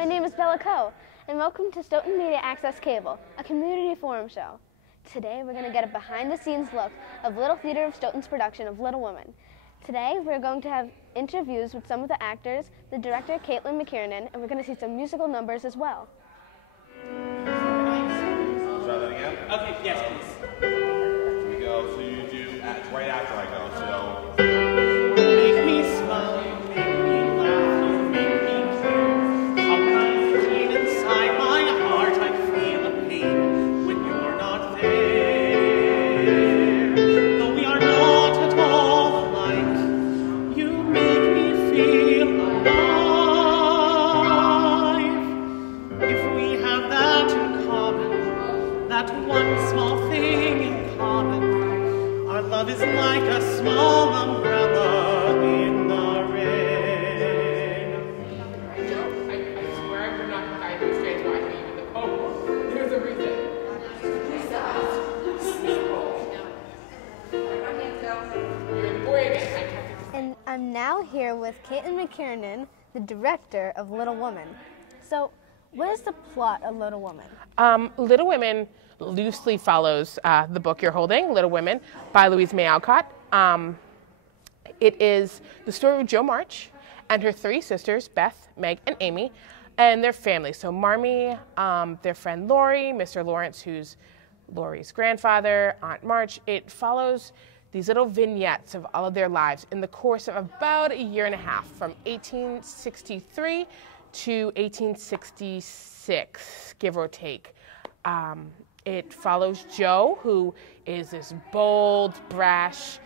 My name is Bella Coe, and welcome to Stoughton Media Access Cable, a community forum show. Today we're going to get a behind-the-scenes look of Little Theater of Stoughton's production of Little Women. Today we're going to have interviews with some of the actors, the director Caitlin McKiernan, and we're going to see some musical numbers as well. Try that again? Okay, yes, please. Here we go. So you do right after I go. So. Make me smile, you make me laugh, you make me care. How can I feel inside my heart? I feel a pain when you're not there. Though we are not at all alike, you make me feel alive. If we have that in common, that one small thing in common, our love is like a small umbrella in the rain. I swear we're not going to straight to watching even the Pope. There's a reason. You're the boy again. And I'm now here with Caitlin McKiernan, the director of Little Women. So, what is the plot of Little Women? Little Women loosely follows the book you're holding, Little Women, by Louise May Alcott. It is the story of Jo March and her three sisters, Beth, Meg, and Amy, and their family. So Marmee, their friend Lori, Mr. Lawrence, who's Lori's grandfather, Aunt March. It follows these little vignettes of all of their lives in the course of about a year and a half, from 1863 to 1866, give or take. It follows Jo, who is this bold, brash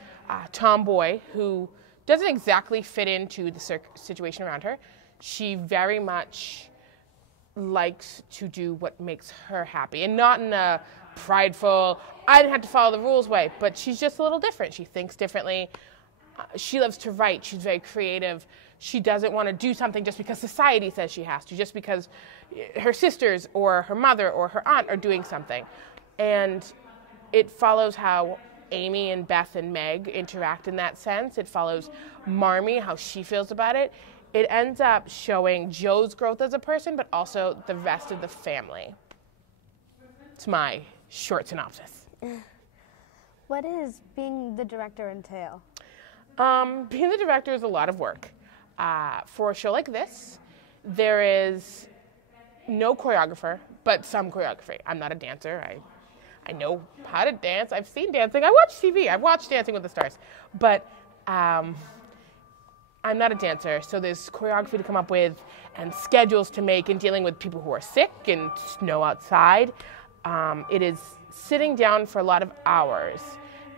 tomboy who doesn't exactly fit into the situation around her. She very much likes to do what makes her happy, and not in a prideful, I didn't have to follow the rules way, but she's just a little different. She thinks differently. She loves to write. She's very creative. She doesn't want to do something just because society says she has to, just because her sisters or her mother or her aunt are doing something. And it follows how Amy and Beth and Meg interact in that sense. It follows Marmee, how she feels about it. It ends up showing Jo's growth as a person, but also the rest of the family. It's my short synopsis. What does being the director entail? Being the director is a lot of work. For a show like this, there is no choreographer, but some choreography. I'm not a dancer. I know how to dance. I've seen dancing. I watch TV. I've watched Dancing with the Stars. But I'm not a dancer, so there's choreography to come up with and schedules to make and dealing with people who are sick and snow outside. It is sitting down for a lot of hours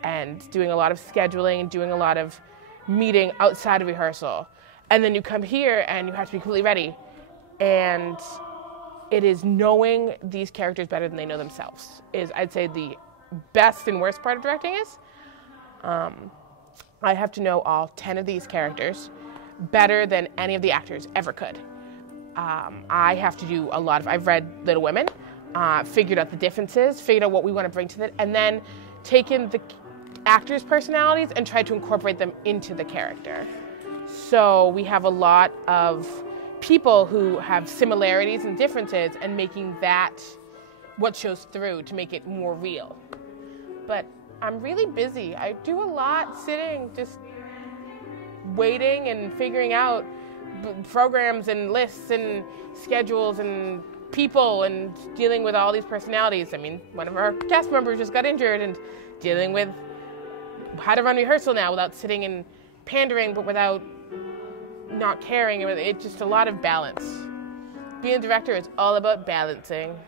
and doing a lot of scheduling and doing a lot of meeting outside of rehearsal. And then you come here and you have to be completely ready. And it is knowing these characters better than they know themselves is, I'd say, the best and worst part of directing is. I have to know all 10 of these characters better than any of the actors ever could. I have to do a lot of, I've read Little Women, figured out the differences, figured out what we want to bring to it, and then taken the actors' personalities and tried to incorporate them into the character. So we have a lot of people who have similarities and differences and making that what shows through to make it more real. But I'm really busy. I do a lot sitting, just waiting and figuring out programs and lists and schedules and people and dealing with all these personalities. I mean, one of our cast members just got injured and dealing with how to run rehearsal now without sitting and pandering, but without not caring. It's just a lot of balance. Being a director is all about balancing.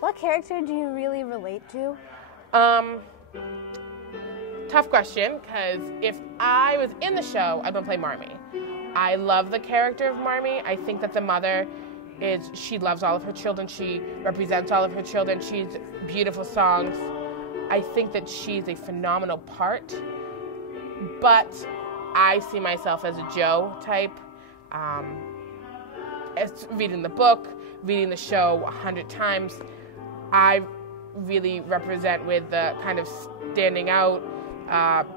What character do you really relate to? Tough question, because if I was in the show, I'd want to play Marmee. I love the character of Marmee. I think that the mother she loves all of her children. She represents all of her children. She's beautiful songs. I think that she's a phenomenal part, but I see myself as a Jo type. As reading the book, reading the show 100 times, I really represent with the kind of standing out,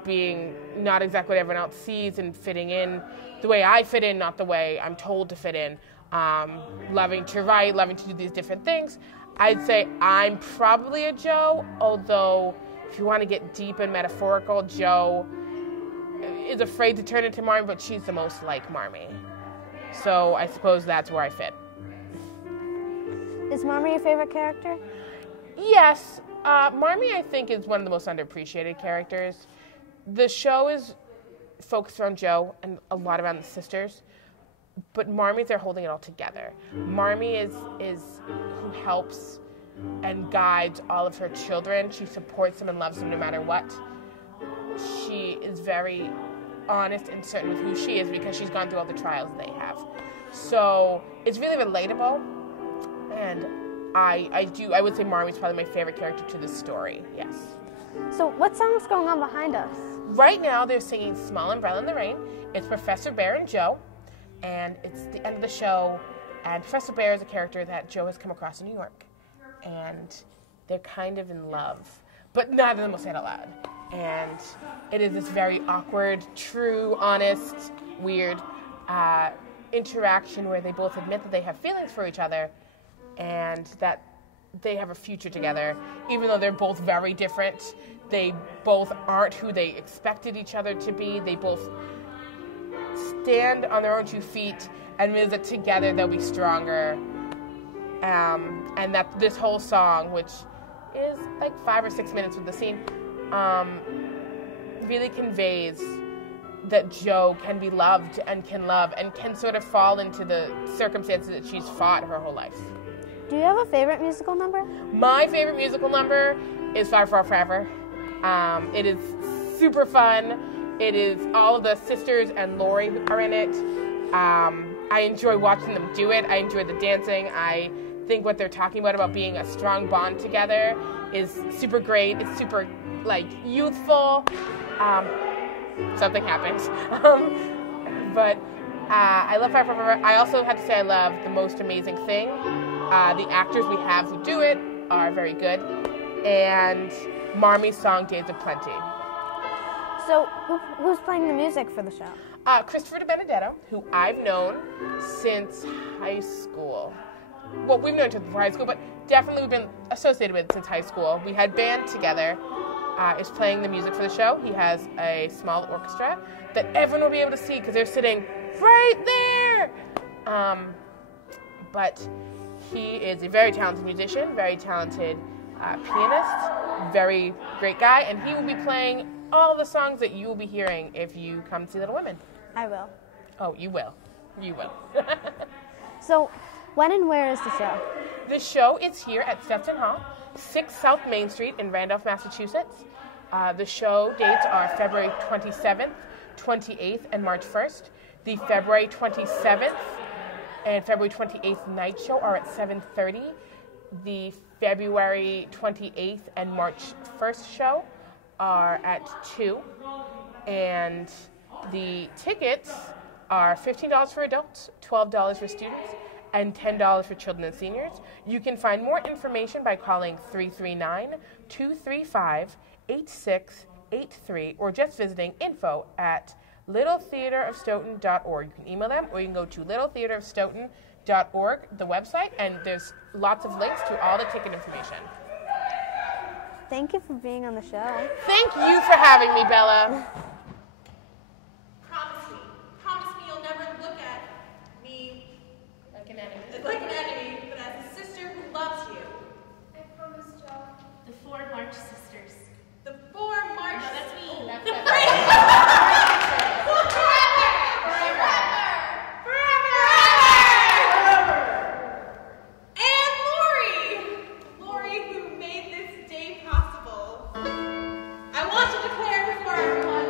being not exactly what everyone else sees and fitting in the way I fit in, not the way I'm told to fit in. loving to write, loving to do these different things. I'd say I'm probably a Jo, although if you want to get deep and metaphorical, Jo is afraid to turn into Marmee, but she's the most like Marmee. So I suppose that's where I fit. Is Marmee your favorite character? Yes. Marmee, I think, is one of the most underappreciated characters. The show is focused around Jo and a lot around the sisters, but Marmee's there holding it all together. Marmee is who helps and guides all of her children. She supports them and loves them no matter what. She is very honest and certain with who she is because she's gone through all the trials they have. So it's really relatable, and I would say Marmee's probably my favorite character to this story, yes. So what song's going on behind us? Right now they're singing Small Umbrella in the Rain. It's Professor Bear and Jo, and it's the end of the show, and Professor Bear is a character that Jo has come across in New York, and they're kind of in love, but neither of them will say it out loud. And it is this very awkward, true, honest, weird interaction where they both admit that they have feelings for each other and that they have a future together, even though they're both very different. They both aren't who they expected each other to be. They both stand on their own 2 feet and realize that together they'll be stronger. And that this whole song, which is like 5 or 6 minutes with the scene, really conveys that Jo can be loved and can love and can sort of fall into the circumstances that she's fought her whole life. Do you have a favorite musical number? My favorite musical number is Fire for Forever. It is super fun. It is all of the sisters and Lori who are in it. I enjoy watching them do it. I enjoy the dancing. I think what they're talking about being a strong bond together is super great. It's super, youthful. Something happens. But I love Fire for Forever. I also have to say I love The Most Amazing Thing. The actors we have who do it are very good. And Marmee's song, Days of Plenty. So who's playing the music for the show? Christopher DiBenedetto, who I've known since high school. Well, we've known each other before high school, but definitely we've been associated with it since high school. We had band together. Is playing the music for the show. He has a small orchestra that everyone will be able to see because they're sitting right there. But he is a very talented musician, very talented pianist, very great guy, and he will be playing all the songs that you will be hearing if you come to see Little Women. I will. Oh, you will. You will. So when and where is the show? The show is here at Stoughton Hall, 6 South Main Street in Randolph, Massachusetts. The show dates are February 27th, 28th, and March 1st. The February 27th and February 28th night show are at 7:30. The February 28th and March 1st show are at 2. And the tickets are $15 for adults, $12 for students, and $10 for children and seniors. You can find more information by calling 339-235-8683 or just visiting info@littletheaterofstoughton.org. You can email them or you can go to littletheaterofstoughton.org, the website, and there's lots of links to all the ticket information. Thank you for being on the show. Thank you for having me, Bella. Promise me you'll never look at me like an enemy, but as a sister who loves you. I promise, Jo. The 4 March sisters. The 4 March. No, that's me. And Lori, who made this day possible. I want to declare before everyone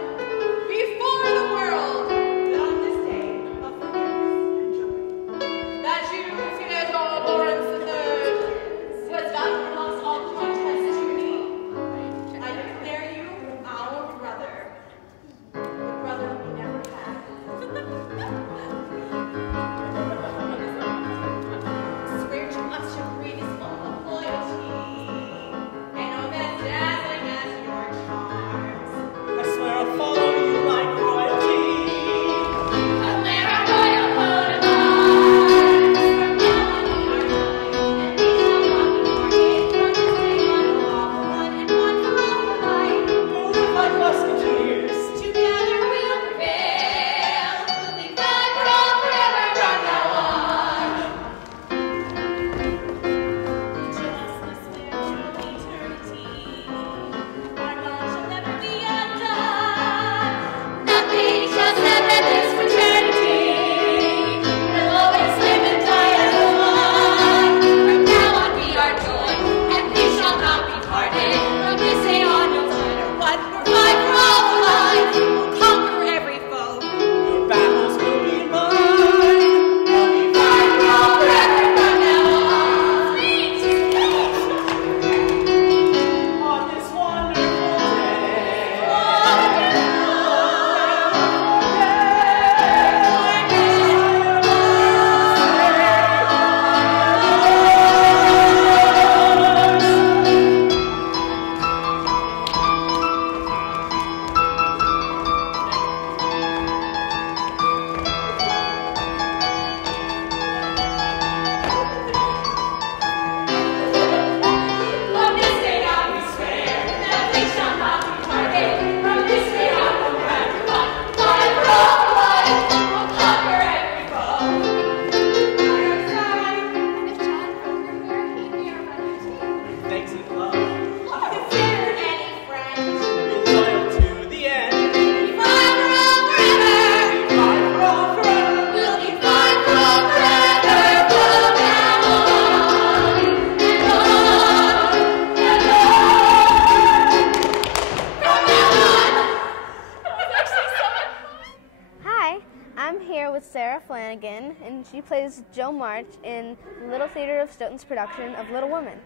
Flanagan, and she plays Jo March in Little Theater of Stoughton's production of Little Women.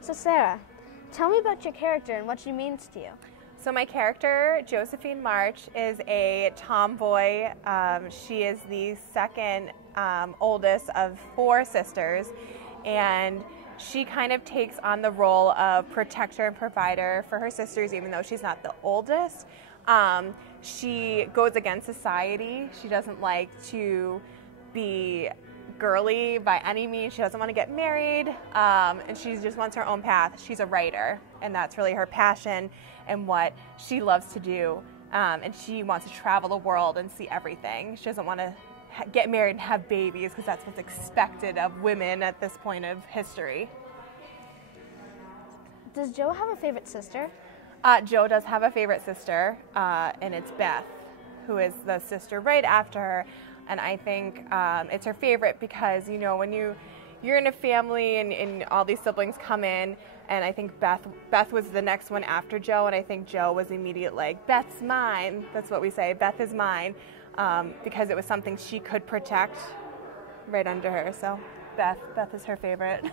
So Sarah, tell me about your character and what she means to you. So my character, Josephine March, is a tomboy. She is the second oldest of 4 sisters, and she kind of takes on the role of protector and provider for her sisters, even though she's not the oldest. She goes against society. She doesn't like to be girly by any means. She doesn't want to get married, and she just wants her own path. She's a writer, and that's really her passion and what she loves to do. And she wants to travel the world and see everything. She doesn't want to get married and have babies because that's what's expected of women at this point of history. Does Jo have a favorite sister? Jo does have a favorite sister, and it's Beth, who is the sister right after her. And I think it's her favorite because, you know, when you're in a family and all these siblings come in, and I think Beth was the next one after Jo, and I think Jo was immediate like, Beth's mine. That's what we say, Beth is mine, because it was something she could protect right under her. So Beth is her favorite.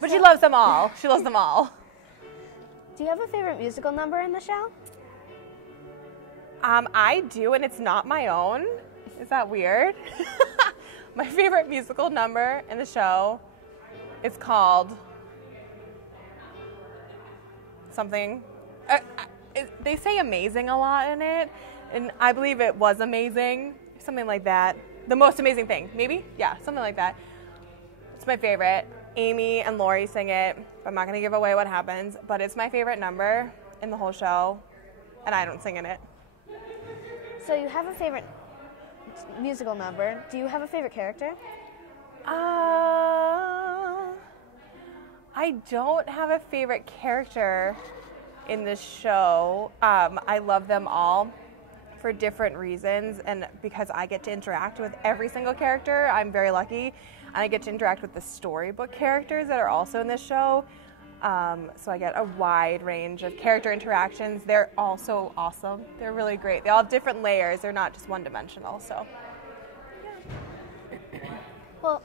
But she loves them all. She loves them all. Do you have a favorite musical number in the show? I do, and it's not my own. Is that weird? My favorite musical number in the show is called something. They say amazing a lot in it, and I believe it was amazing. Something like that. The most amazing thing, maybe? Yeah, something like that. It's my favorite. Amy and Lori sing it. I'm not going to give away what happens, but it's my favorite number in the whole show, and I don't sing in it. So you have a favorite musical number. Do you have a favorite character? I don't have a favorite character in the show. I love them all for different reasons, and because I get to interact with every single character, I'm very lucky. And I get to interact with the storybook characters that are also in this show. So I get a wide range of character interactions. They're all so awesome. They're really great. They all have different layers. They're not just one-dimensional. So, yeah. Well,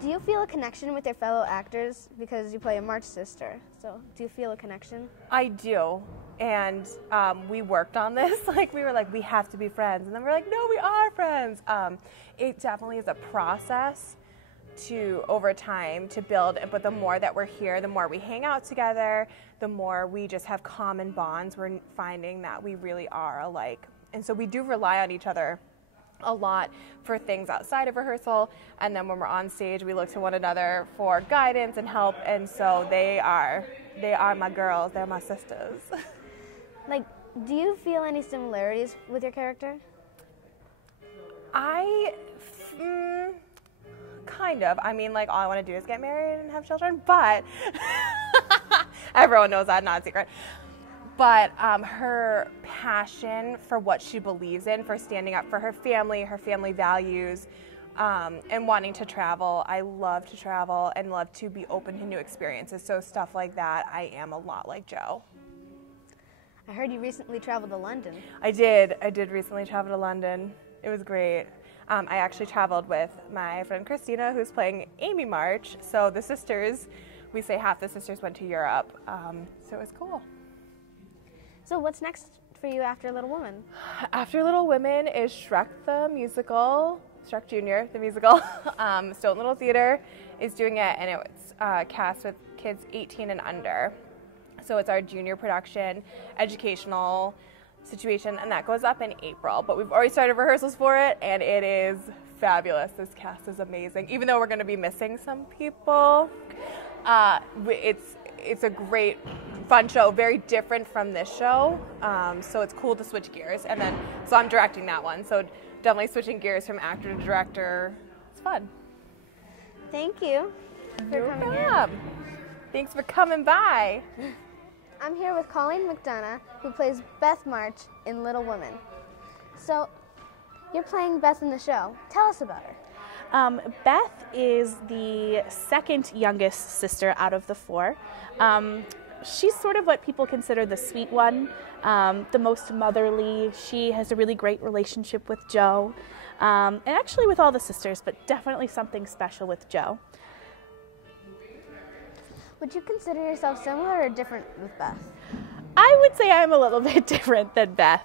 do you feel a connection with your fellow actors because you play a March sister? So do you feel a connection? I do. And we worked on this. Like, we were like, we have to be friends. And then we're like, no, we are friends. It definitely is a process over time to build, but the more that we're here, the more we hang out together, the more we just have common bonds. We're finding that we really are alike. And so we do rely on each other a lot for things outside of rehearsal, and then when we're on stage, we look to one another for guidance and help, and so they are my girls, they're my sisters. Like, do you feel any similarities with your character? Kind of. I mean, like, all I want to do is get married and have children, but everyone knows that, not a secret. But her passion for what she believes in, for standing up for her family values, and wanting to travel. I love to travel and love to be open to new experiences. So stuff like that, I am a lot like Jo. I heard you recently traveled to London. I did recently travel to London. It was great. I actually traveled with my friend Christina, who's playing Amy March. So the sisters, we say half the sisters went to Europe. So it was cool. So what's next for you after Little Women? After Little Women is Shrek the musical, Shrek Jr. the musical. Stoughton Little Theater is doing it, and it's cast with kids 18 and under. So it's our junior production, educational situation, and that goes up in April. But we've already started rehearsals for it, and it is fabulous. This cast is amazing. Even though we're going to be missing some people, it's a great, fun show, very different from this show. So it's cool to switch gears. And then, so I'm directing that one. So definitely switching gears from actor to director. It's fun. Thank you for coming in. Thanks for coming by. I'm here with Colleen McDonough, who plays Beth March in Little Women. So, you're playing Beth in the show. Tell us about her. Beth is the second youngest sister out of the four. she's sort of what people consider the sweet one, the most motherly. She has a really great relationship with Joe, and actually with all the sisters, but definitely something special with Joe. Would you consider yourself similar or different with Beth? I would say I'm a little bit different than Beth.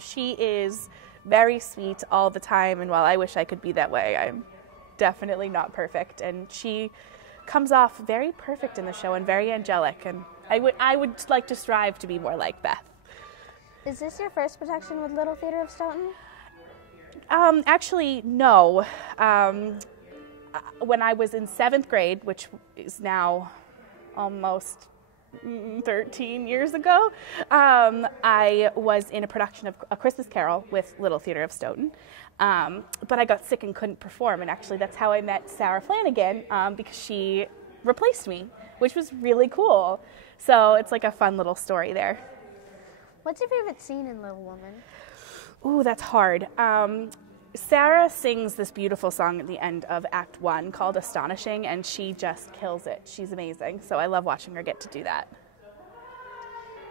She is very sweet all the time, and while I wish I could be that way, I'm definitely not perfect. And she comes off very perfect in the show and very angelic, and I would like to strive to be more like Beth. Is this your first production with Little Theater of Stoughton? Actually, no. When I was in 7th grade, which is now almost 13 years ago, I was in a production of A Christmas Carol with Little Theater of Stoughton, but I got sick and couldn't perform, and actually that's how I met Sarah Flanagan, because she replaced me, which was really cool. So it's like a fun little story there. What's your favorite scene in Little Woman? Ooh, that's hard. Sarah sings this beautiful song at the end of Act 1 called Astonishing, and she just kills it. She's amazing, so I love watching her get to do that.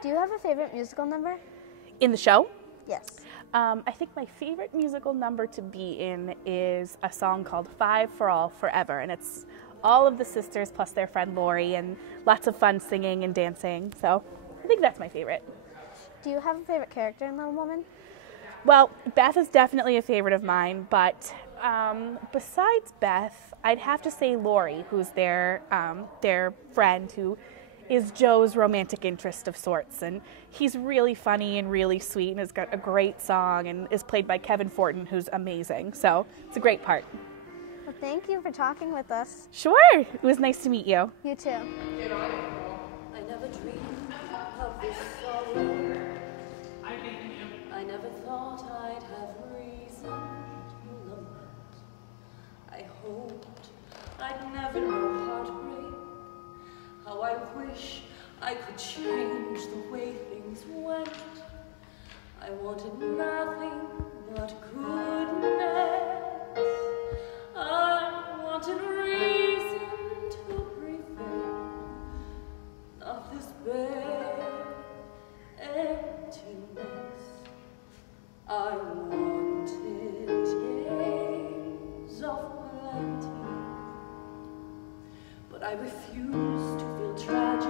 Do you have a favorite musical number? In the show? Yes. I think my favorite musical number to be in is a song called Five for All Forever, and it's all of the sisters plus their friend Lori, and lots of fun singing and dancing, so I think that's my favorite. Do you have a favorite character in Little Woman? Well, Beth is definitely a favorite of mine, but besides Beth, I'd have to say Lori, who's their friend, who is Joe's romantic interest of sorts, and he's really funny and really sweet and has got a great song and is played by Kevin Fortin, who's amazing, so it's a great part. Well, thank you for talking with us. Sure, it was nice to meet you. You too. I never dreamed of this sorrow. I never thought I'd have reason to lament. I hoped I'd never know heartbreak. How I wish I could change the way things went. I wanted nothing but goodness. I wanted reason to prevail. Not this bare emptiness. I wanted days of plenty, but I refuse to feel tragic.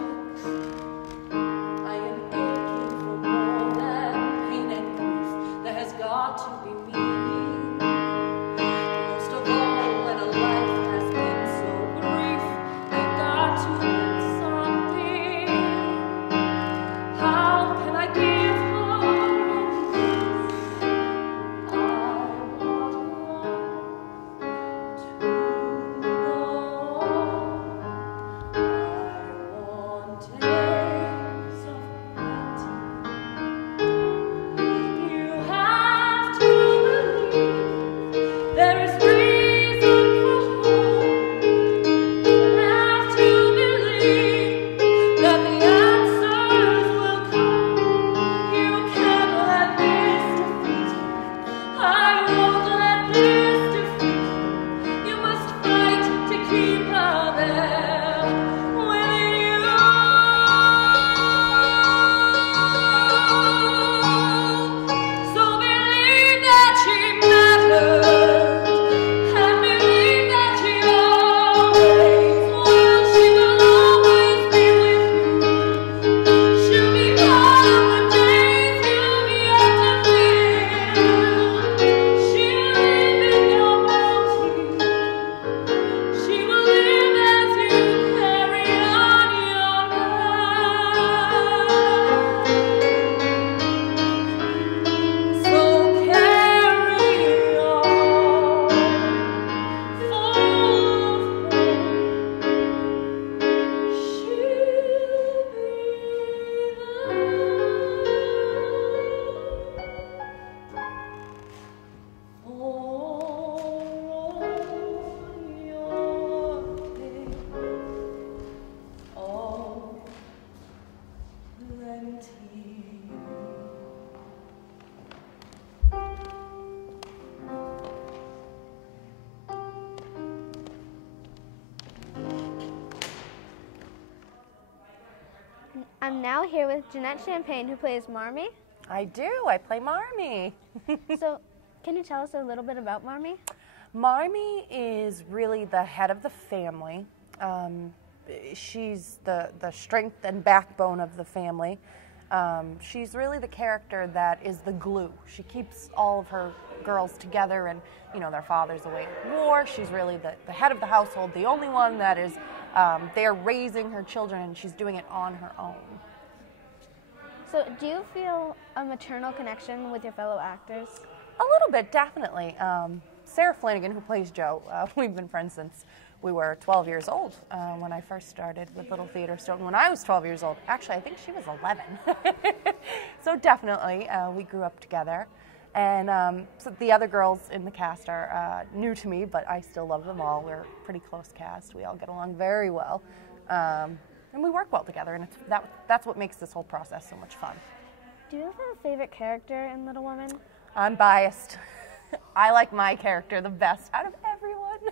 I am aching for more than pain and grief. There has got to be meaning I'm now here with Jeanette Champagne, who plays Marmee. I do. I play Marmee. So, can you tell us a little bit about Marmee? Marmee is really the head of the family. She's the strength and backbone of the family. She's really the character that is the glue. She keeps all of her girls together, and their father's away at war. She's really the head of the household, the only one that is there raising her children, and she's doing it on her own. So, do you feel a maternal connection with your fellow actors? A little bit, definitely. Sarah Flanagan, who plays Jo, we've been friends since we were 12 years old when I first started with Little Theater of Stoughton. When I was 12 years old, actually, I think she was 11. So definitely, we grew up together. And so the other girls in the cast are new to me, but I still love them all. We're a pretty close cast. We all get along very well. And we work well together, and that's what makes this whole process so much fun. Do you have a favorite character in Little Women? I'm biased. I like my character the best out of everyone.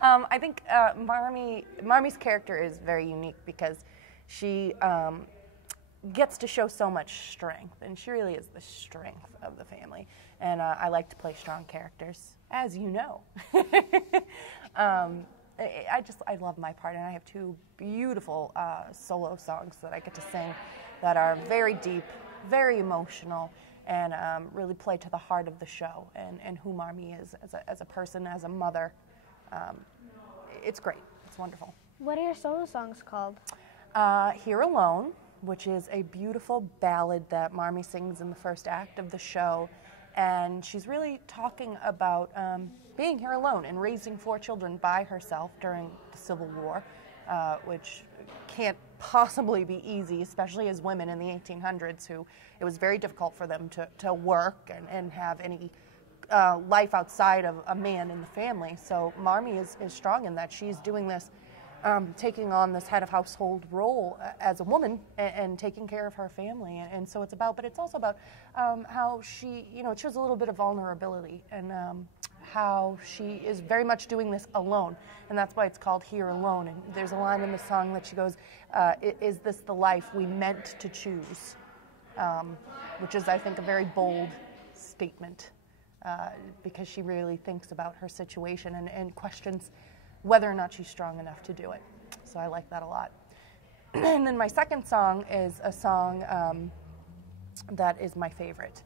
I think Marmee's character is very unique because she gets to show so much strength, and she really is the strength of the family. And I like to play strong characters, as you know. I love my part, and I have two beautiful solo songs that I get to sing that are very deep, very emotional, and really play to the heart of the show and who Marmee is as a person, as a mother. It's great. It's wonderful. What are your solo songs called? Here Alone, which is a beautiful ballad that Marmee sings in the first act of the show. And she's really talking about being here alone and raising 4 children by herself during the Civil War, which can't possibly be easy, especially as women in the 1800s, who it was very difficult for them to work and have any life outside of a man in the family. So Marmee is strong in that she's doing this, taking on this head of household role as a woman and taking care of her family. And so it's also about how she, it shows a little bit of vulnerability and how she is very much doing this alone. And that's why it's called Here Alone. And there's a line in the song that she goes, is this the life we meant to choose? Which is, I think, a very bold statement because she really thinks about her situation and questions whether or not she's strong enough to do it. So I like that a lot. And then my second song is a song that is my favorite.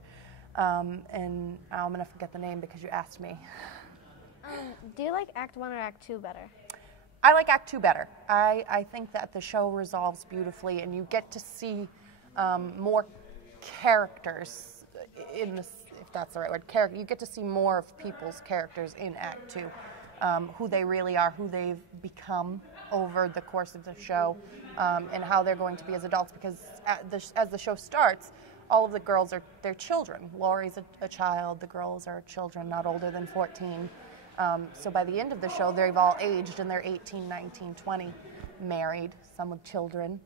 And I'm going to forget the name because you asked me. Do you like Act 1 or Act 2 better? I like Act 2 better. I think that the show resolves beautifully, and you get to see more characters in this, if that's the right word, character. You get to see more of people's characters in Act 2. Who they really are, who they've become over the course of the show, and how they're going to be as adults. Because as the show starts, all of the girls they're children. Laurie's a child. The girls are children, not older than 14. So by the end of the show, they've all aged, and they're 18, 19, 20, married, some with children.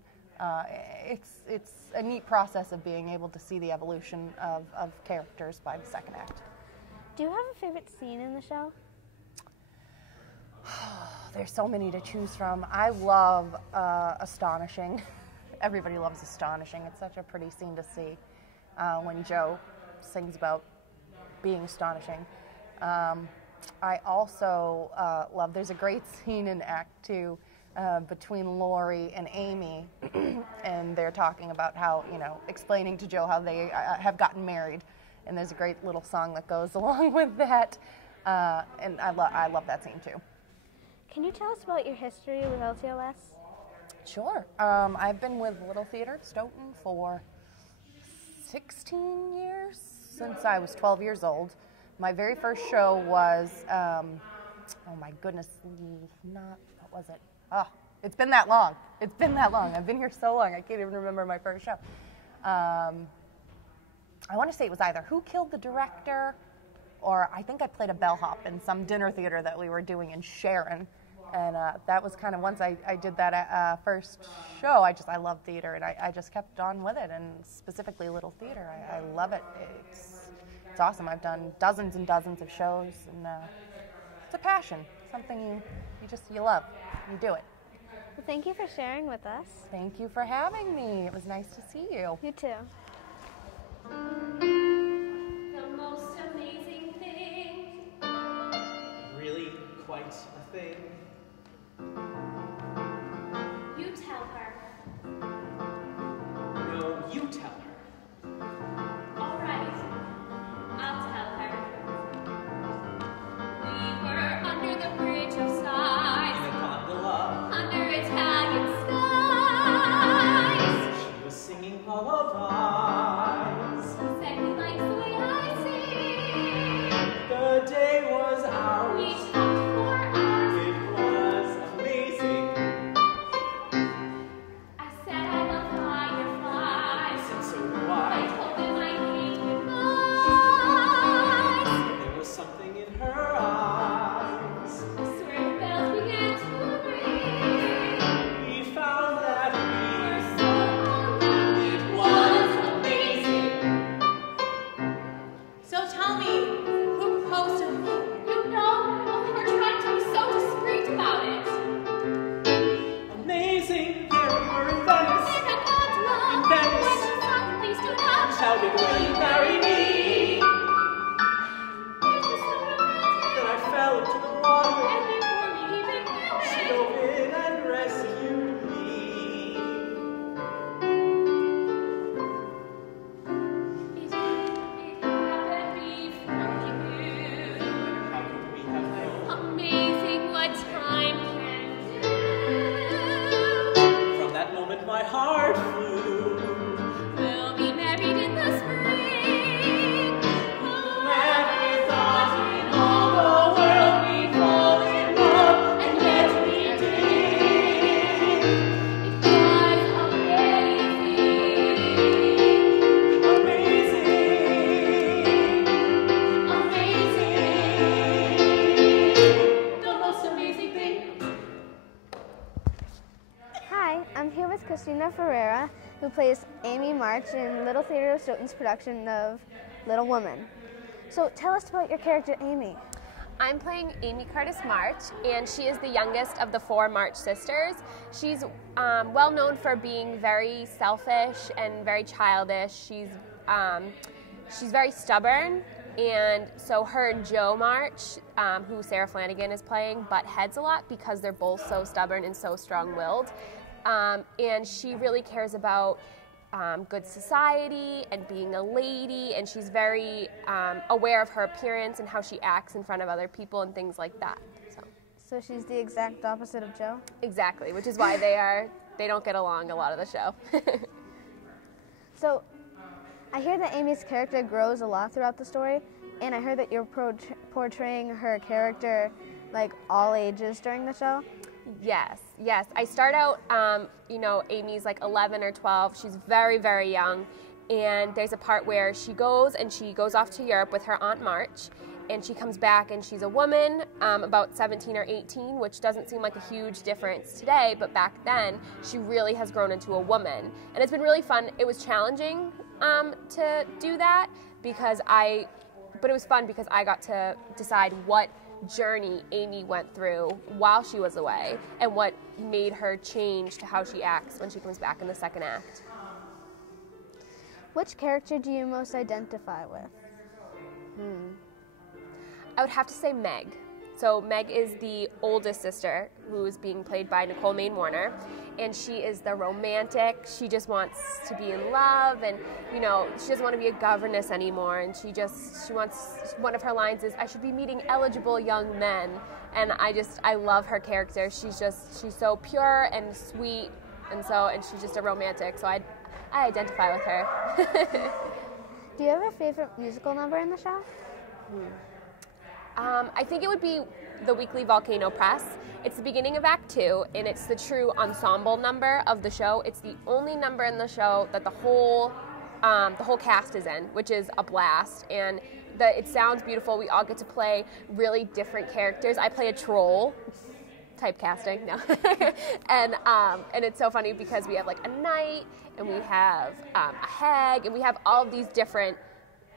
It's a neat process of being able to see the evolution of characters by the second act. Do you have a favorite scene in the show? There's so many to choose from. I love Astonishing. Everybody loves Astonishing. It's such a pretty scene to see when Jo sings about being astonishing. I also love, there's a great scene in Act 2 between Laurie and Amy, and they're talking about how, explaining to Jo how they have gotten married. And there's a great little song that goes along with that. And I love that scene too. Can you tell us about your history with LTOS? Sure. I've been with Little Theater at Stoughton for 16 years, since I was 12 years old. My very first show was, oh my goodness, what was it? Oh, it's been that long. It's been that long. I've been here so long, I can't even remember my first show. I want to say it was either Who Killed the Director, or I think I played a bellhop in some dinner theater that we were doing in Sharon. And that was kind of, once I did that first show, I love theater, and I just kept on with it, and specifically Little Theater. I love it. It's awesome. I've done dozens and dozens of shows, and it's a passion, something you love. You do it. Well, thank you for sharing with us. Thank you for having me. It was nice to see you. You too. The most amazing thing. Really quite a thing. You tell her. No, you tell her. All right, I'll tell her. We were under the bridge of sighs, In a gondola, under Italian skies. she was singing lullabies. He said he likes the way I sing. The day was ours. We talked for hours. It was amazing. I said I love fireflies. I said so do I I. told him I hate goodbyes. There was something in her eyes. I swear the bells began to ring. We found that We're so alone. it was amazing. So tell me, who proposed to who? You know, we were trying to be so discreet about it. Amazing. There we were in Venice. In a gondola, In Venice. when she suddenly stood up. Shouted, will you marry me? It was so romantic. Then I fell into the water. And before we even She knew it, dove in and rescued me. it happened before you. How could we have known? Amazing what time can do. From that moment my heart flew. We'll be married in the spring. Whoever thought in all the world we'd fall in love, and yet we did. It was amazing. Amazing. Amazing. The most amazing thing. Hi, I'm here with Christina Ferreira, who plays Amy March in Little Theater of Stoughton's production of Little Woman. So tell us about your character, Amy. I'm playing Amy Curtis March, and she is the youngest of the 4 March sisters. She's well known for being very selfish and very childish. She's very stubborn, and so her and Joe March, who Sarah Flanagan is playing, butt heads a lot because they're both so stubborn and so strong-willed. And she really cares about good society and being a lady, and she's very aware of her appearance and how she acts in front of other people and things like that. So she's the exact opposite of Joe? Exactly, which is why they don't get along a lot of the show. So I hear that Amy's character grows a lot throughout the story, and I heard that you're portraying her character like all ages during the show. Yes. I start out, Amy's like 11 or 12. She's very, very young. And there's a part where she goes off to Europe with her Aunt March. And she comes back and she's a woman, about 17 or 18, which doesn't seem like a huge difference today. But back then, she really has grown into a woman. And it's been really fun. It was challenging to do that but it was fun because I got to decide what journey Amy went through while she was away and what made her change to how she acts when she comes back in the second act. Which character do you most identify with? I would have to say Meg. So Meg is the oldest sister, who is being played by Nicole Maine Warner, and she is the romantic. She just wants to be in love, and she doesn't want to be a governess anymore. And she wants, one of her lines is, "I should be meeting eligible young men." And I love her character. She's so pure and sweet, and she's just a romantic. So I identify with her. Do you have a favorite musical number in the show? I think it would be the weekly Volcano Press. It's the beginning of Act 2, and it's the true ensemble number of the show. It's the only number in the show that the whole cast is in, which is a blast. And it sounds beautiful. We all get to play really different characters. I play a troll. Typecasting, no. and it's so funny because we have like a knight, and we have a hag, and we have all of these different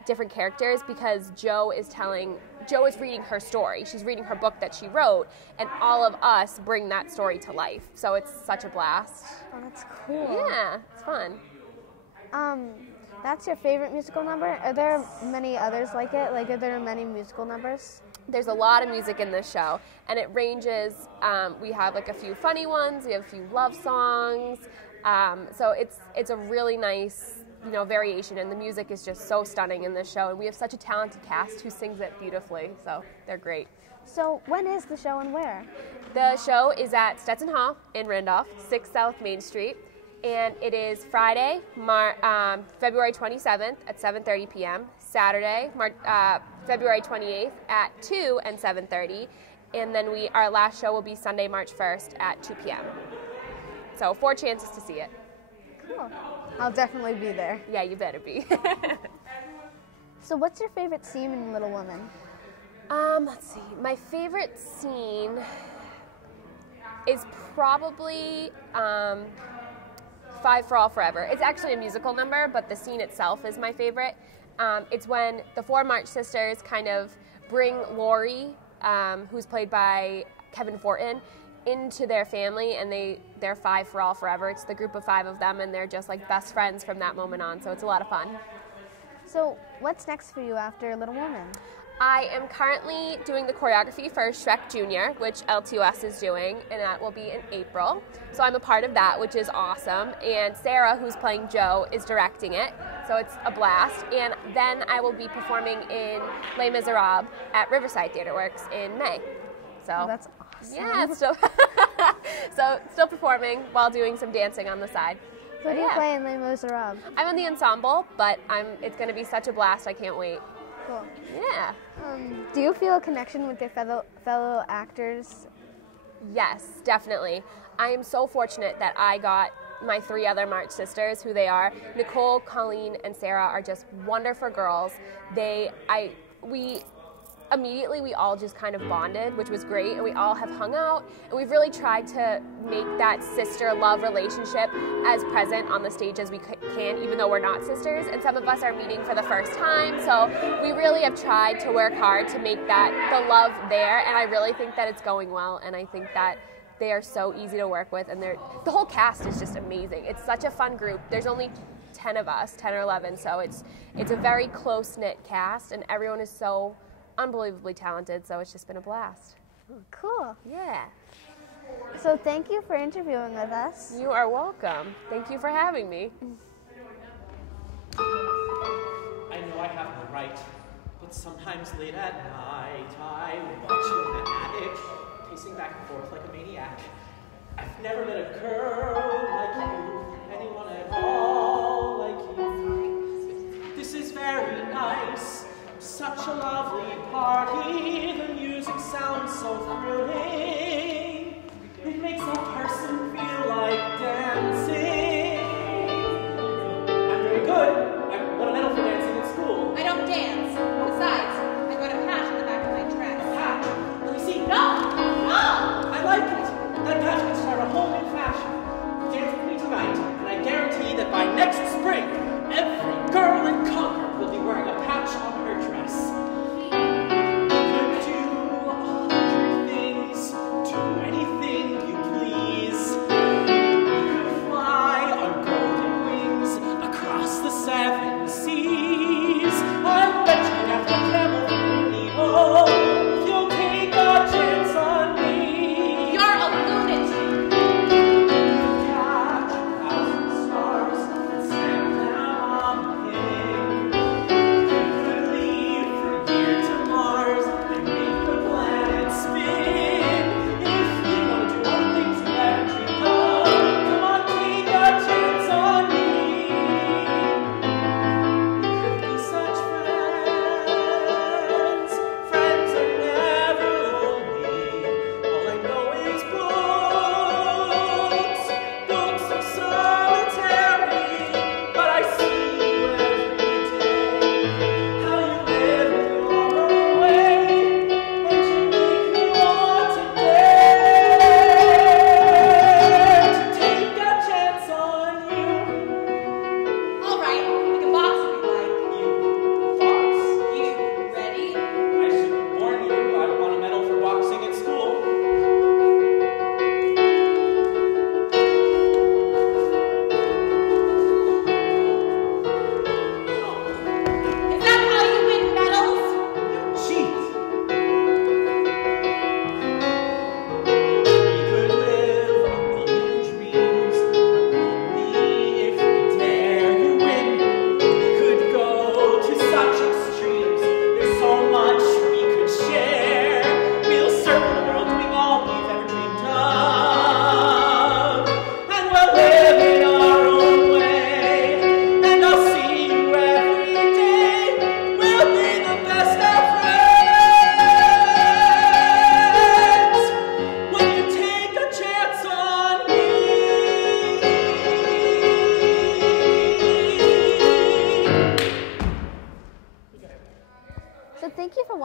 different characters because Joe is reading her story. She's reading her book that she wrote, and all of us bring that story to life. So it's such a blast. Oh, that's cool. Yeah, it's fun. That's your favorite musical number? Are there many others like it? Like, are there many musical numbers? There's a lot of music in this show, and it ranges. We have like a few funny ones. We have a few love songs. So it's a really nice, variation, and the music is just so stunning in this show. And we have such a talented cast who sings it beautifully. So they're great. So when is the show and where? The show is at Stoughton Hall in Randolph, 6 South Main Street. And it is Friday, February 27th at 7:30 p.m., Saturday, February 28th at 2 and 7:30, and then our last show will be Sunday, March 1st at 2 p.m. So 4 chances to see it. Cool. I'll definitely be there. Yeah, you better be. So what's your favorite scene in Little Women? Let's see. My favorite scene is probably... Five for All Forever. It's actually a musical number, but the scene itself is my favorite. It's when the 4 March sisters kind of bring Lori, who's played by Kevin Fortin, into their family, and they're 5 for All Forever. It's the group of 5 of them, and they're just like best friends from that moment on, so it's a lot of fun. So what's next for you after Little Women? I am currently doing the choreography for Shrek Jr., which LTOS is doing, and that will be in April. So I'm a part of that, which is awesome. And Sarah, who's playing Jo, is directing it, so it's a blast. And then I will be performing in Les Miserables at Riverside Theatre Works in May. So that's awesome. Yeah, still performing while doing some dancing on the side. So do you play in Les Miserables? I'm in the ensemble, but it's going to be such a blast. I can't wait. Cool. Yeah. Do you feel a connection with your fellow actors? Yes, definitely. I am so fortunate that I got my 3 other March sisters, who they are. Nicole, Colleen, and Sarah are just wonderful girls. We all just kind of bonded, which was great, and we all have hung out, and we've really tried to make that sister-love relationship as present on the stage as we can, even though we're not sisters, and some of us are meeting for the first time, so we really have tried to work hard to make the love there, and I really think that it's going well, and I think that they are so easy to work with, and the whole cast is just amazing. It's such a fun group. There's only 10 of us, 10 or 11, so it's a very close-knit cast, and everyone is so unbelievably talented, so it's just been a blast. Cool. Yeah. So thank you for interviewing with us. You are welcome. Thank you for having me. I know I have the right, but sometimes late at night I watch you in the attic, pacing back and forth like a maniac. I've never met a girl like you, anyone at all like you. This is very nice. Such a lovely party, the music sounds so thrilling. It makes a person feel like dancing. I'm very good. I won a medal for dancing in school. I don't dance. Besides, I got a patch on the back of my dress. A patch? Let me see. No! No! I like it. That patch can start a whole new fashion. Dance with me tonight, and I guarantee that by next spring, every girl in Concord will be wearing a patch on her dress. Stars and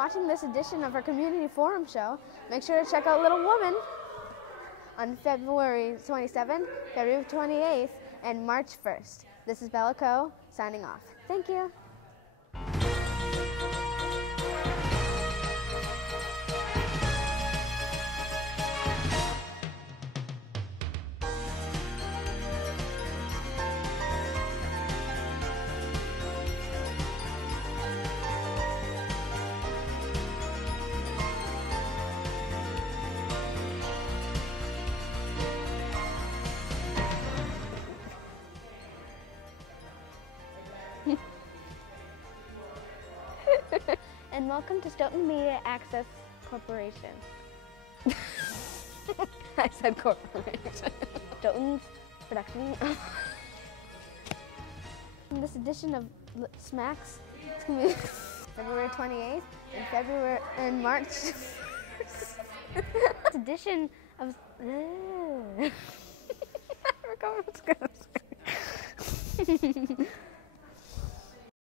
watching this edition of our community forum show, make sure to check out Little Woman on February 27th, February 28th, and March 1st. This is Bella Coe signing off. Thank you. And welcome to Stoughton Media Access Corporation. I said corporation. Stoughton's production. In this edition of Smacks, it's going to be February 28th and March. This edition of. I forgot what it's going to say.